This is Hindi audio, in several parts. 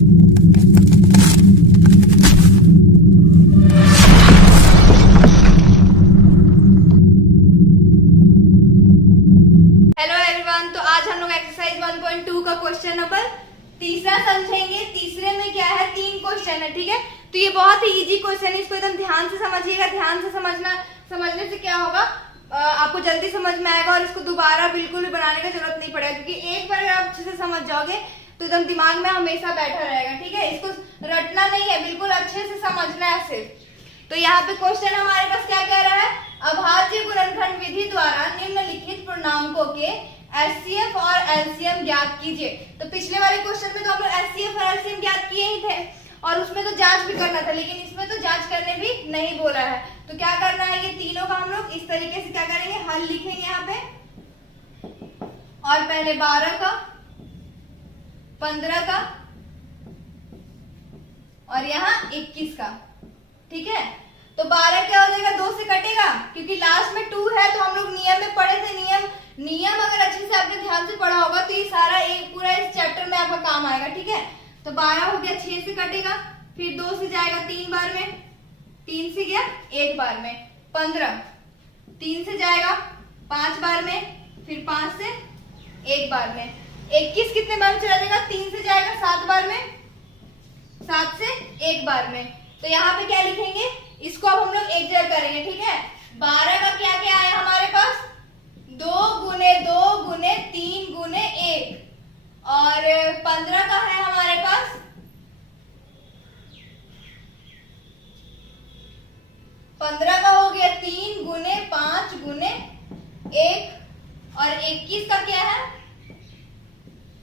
हेलो एवरीवन, तो आज हम लोग एक्सरसाइज 1.2 का क्वेश्चन नंबर तीसरा समझेंगे। तीसरे में क्या है, 3 क्वेश्चन है, ठीक है। तो ये बहुत ही इजी क्वेश्चन है, इसको एकदम ध्यान से समझिएगा। ध्यान से समझने से क्या होगा, आपको जल्दी समझ में आएगा और इसको दोबारा बिल्कुल भी बनाने का जरूरत नहीं पड़ेगा, क्योंकि एक बार आप अच्छे से समझ जाओगे तो एकदम दिमाग में हमेशा बैठा रहेगा, ठीक है। इसको रटना नहीं है, बिल्कुल अच्छे से समझना है सिर्फ। तो यहाँ पे क्वेश्चन हमारे पास क्या कह रहा है, अभाज्य गुणनखंड विधि द्वारा निम्नलिखित पूर्णांकों के एचसीएफ और एलसीएम ज्ञात कीजिए। तो पिछले वाले क्वेश्चन में तो हम लोग एचसीएफ और एलसीएम ज्ञात किए ही थे और उसमें तो जांच भी करना था, लेकिन इसमें तो जांच करने भी नहीं बोला है। तो क्या करना है, ये तीनों का हम लोग इस तरीके से क्या करेंगे, हल लिखेंगे यहाँ पे। और पहले 12 का, 15 का और यहाँ 21 का, ठीक है। तो 12 क्या हो जाएगा, 2 से कटेगा, क्योंकि लास्ट में 2 है। तो हम लोग नियम में पढ़े थे, नियम अगर अच्छे से आपने ध्यान से पढ़ा होगा तो ये सारा एक पूरा इस चैप्टर में आपका काम आएगा, ठीक है। तो 12 हो गया, 6 से कटेगा, फिर 2 से जाएगा 3 बार में, 3 से गया 1 बार में। 15 3 से जाएगा 5 बार में, फिर 5 से 1 बार में। 21 कितने बार में चला जाएगा, 3 से जाएगा 7 बार में, 7 से 1 बार में। तो यहाँ पे क्या लिखेंगे, इसको अब हम लोग एक जगह करेंगे, ठीक है। 12 का क्या क्या आया हमारे पास, 2 गुने 2 गुने 3 गुने 1। और 15 का है हमारे पास 15 का हो गया 3 गुने 5 गुने 1। और 21 का क्या है,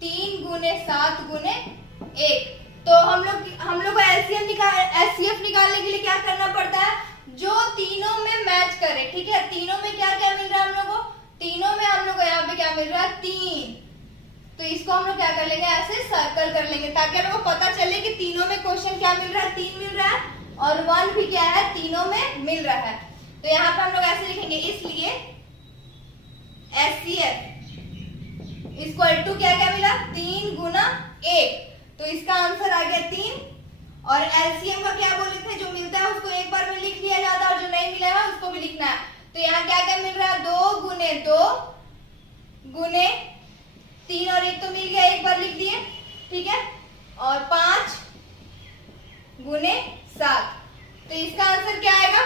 3 गुने 7 गुने 1। तो हम लोग को एचसीएफ निकालने के लिए क्या करना पड़ता है, जो तीनों में मैच करे, ठीक है। तीनों में क्या क्या मिल रहा है हम लोग को, तीनों में हम लोग को यहाँ पे क्या मिल रहा है, 3। तो इसको हम लोग क्या कर लेंगे, ऐसे सर्कल कर लेंगे, ताकि हम लोग को पता चले कि तीनों में क्वेश्चन क्या मिल रहा है, 3 मिल रहा है और 1 भी क्या है, तीनों में मिल रहा है। तो यहाँ पे हम लोग ऐसे लिखेंगे, इसलिए एचसीएफ इक्वल टू क्या क्या मिला, 3 गुना 1। तो इसका आंसर आ गया 3। और एलसीएम का क्या बोले थे, जो मिलता है उसको एक बार में लिख लिया जाता है और जो नहीं मिला है उसको भी लिखना है। तो यहाँ क्या क्या मिल रहा है, 2 गुने 2 गुने 3 और 1 तो मिल गया, एक बार लिख दिए, ठीक है। और 5 गुने 7। तो इसका आंसर क्या आएगा,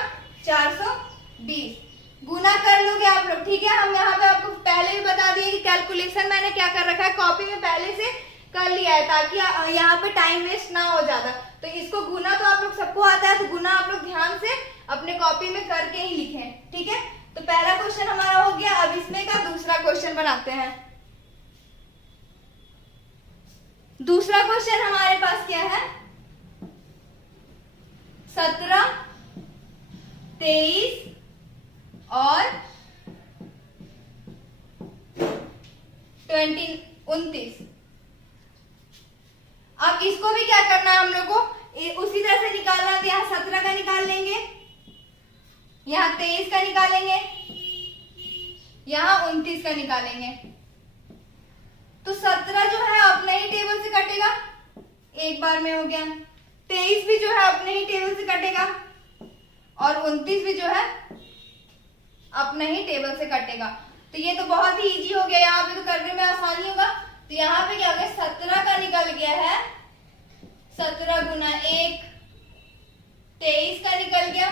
420। गुना कर लोगे आप लोग, ठीक है। हम यहाँ पे आपको पहले भी बता दिए कि कैलकुलेशन मैंने क्या कर रखा है, कॉपी में पहले से कर लिया है, ताकि यहाँ पे टाइम वेस्ट ना हो ज्यादा। तो इसको गुना तो आप लोग सबको आता है, तो गुना आप लोग ध्यान से अपने कॉपी में करके ही लिखें, ठीक है। तो पहला क्वेश्चन हमारा हो गया। अब इसमें का दूसरा क्वेश्चन बनाते हैं। दूसरा क्वेश्चन हमारे पास क्या है, 17, 23 और 29। अब इसको भी क्या करना है हम लोग को, उसी तरह से निकालना है। यहाँ 17 का निकाल लेंगे, यहाँ 23 का निकालेंगे, यहाँ 29 का निकालेंगे। तो 17 जो है अपने ही टेबल से कटेगा, एक बार में हो गया। 23 भी जो है अपने ही टेबल से कटेगा और 29 भी जो है अपने ही टेबल से कटेगा। तो ये तो बहुत ही इजी हो गया, यहाँ पे तो करने में आसानी होगा। तो यहाँ पे क्या हो गया, 17 का निकल गया है 17 गुना 1। 23 का निकल गया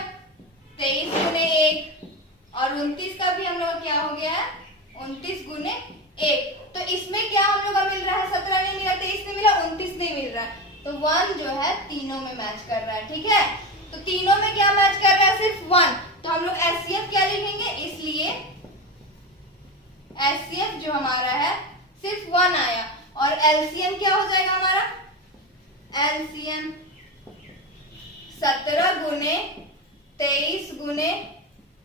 23 गुने 1। और 29 का भी हम लोग क्या हो गया है, 29 गुने 1। तो इसमें क्या हम लोग का मिल रहा है, 17 नहीं मिला, 23 नहीं मिला, 29 नहीं मिल रहा है। तो 1 जो है तीनों में मैच कर रहा है, ठीक है। तो तीनों में क्या मैच कर रहा है, सिर्फ 1। तो हम लोग एचसीएफ क्या लिखेंगे, इसलिए एचसीएफ जो हमारा है सिर्फ 1 आया। और एलसीएम क्या हो जाएगा हमारा, एलसीएम 17 गुने 23 गुने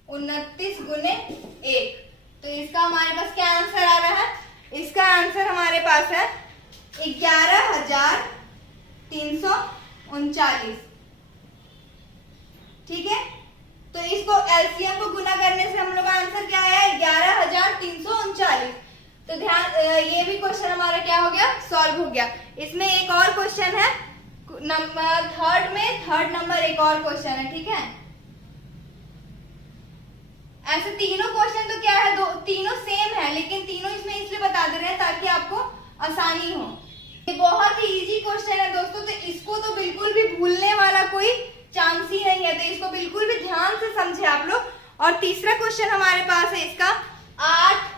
29 गुने 1। तो इसका हमारे पास क्या आंसर आ रहा है, इसका आंसर हमारे पास है 11,339, ठीक है। तो इसको एलसीएम को गुना करने से हम लोग का आंसर क्या आया, 11,339। तो ध्यान, ये भी क्वेश्चन हमारा क्या हो गया, सॉल्व हो गया। इसमें एक और क्वेश्चन है नंबर थर्ड नंबर एक और क्वेश्चन है, ठीक है। ऐसे तीनों क्वेश्चन तो क्या है, तीनों सेम है, लेकिन तीनों इसमें इसलिए बता दे रहे हैं ताकि आपको आसानी हो। ये बहुत ही इजी क्वेश्चन है दोस्तों, तो इसको तो बिल्कुल भी भूलने वाला कोई चांस ही नहीं है, तो इसको बिल्कुल भी ध्यान से समझे आप लोग। और तीसरा क्वेश्चन हमारे पास है इसका 8,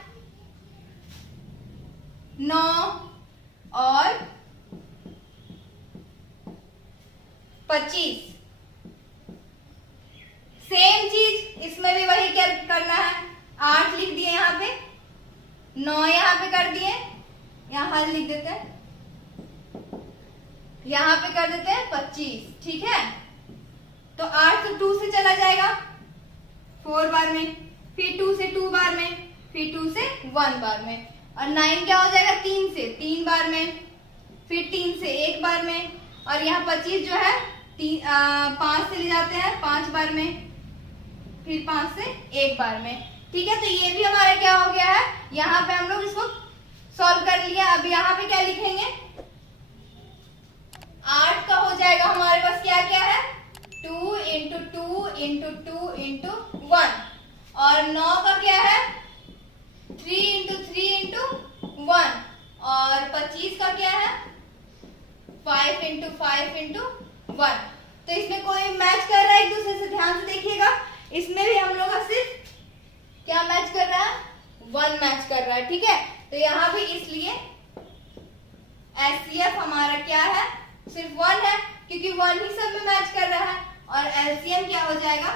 9 और 25। सेम चीज इसमें भी वही क्या करना है, 8 लिख दिए यहाँ पे, 9 यहाँ पे कर दिए, यहाँ हल लिख देते हैं, यहाँ पे कर देते हैं 25, ठीक है। तो 8 तो 2 से चला जाएगा 4 बार में, फिर 2 से 2 बार में, फिर 2 से 1 बार में, और 9 क्या हो जाएगा 3 से 3 बार में, फिर 3 से 1 बार में, और यहाँ 25 जो है 5 से ले जाते हैं 5 बार में, फिर 5 से 1 बार में, ठीक है। तो ये भी हमारा क्या हो गया है, यहाँ पे हम लोग इसको सॉल्व कर लिया। अब यहाँ पे क्या लिखेंगे, 8 का हो जाएगा हमारे पास क्या क्या है, 2 इंटू 2 इंटू 2 इंटू 1, और 9 का क्या है 3 इंटू 3 इंटू 1, और 25 का क्या है 5 इंटू 5 इंटू 1। तो इसमें कोई मैच कर रहा है एक दूसरे से, ध्यान से देखिएगा। इसमें भी हम लोग का सिर्फ क्या मैच कर रहा है, 1 मैच कर रहा है, ठीक है। तो यहाँ भी इसलिए एचसीएफ हमारा क्या है, सिर्फ 1 है, क्योंकि 1 ही सब में मैच कर रहा है। और एलसीएम क्या हो जाएगा,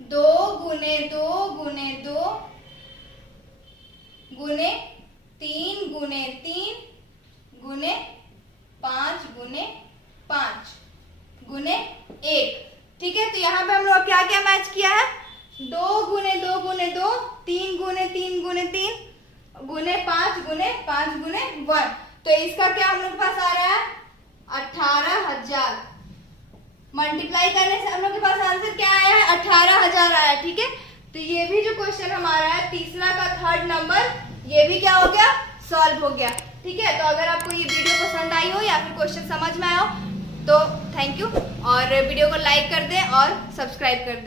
2 गुने 2 गुने 2 गुने 3 गुने 3 गुने 5 गुने 5 गुने 1, ठीक है। तो यहाँ पे हम लोग क्या क्या मैच किया है, 2 गुने 2 गुने 2, 3 गुने 3 गुने 3 गुने 5 गुने 5 गुने 1। तो इसका क्या हम लोग के पास आ रहा है 18,000। मल्टीप्लाई करने से हम लोग के पास आंसर क्या आया है, 18,000 आया, ठीक है। तो ये भी जो क्वेश्चन हमारा है तीसरा का थर्ड नंबर, ये भी क्या हो गया, सॉल्व हो गया, ठीक है। तो अगर आपको ये वीडियो पसंद आई हो या फिर क्वेश्चन समझ में आया हो तो थैंक यू, और वीडियो को लाइक कर दें और सब्सक्राइब कर दें।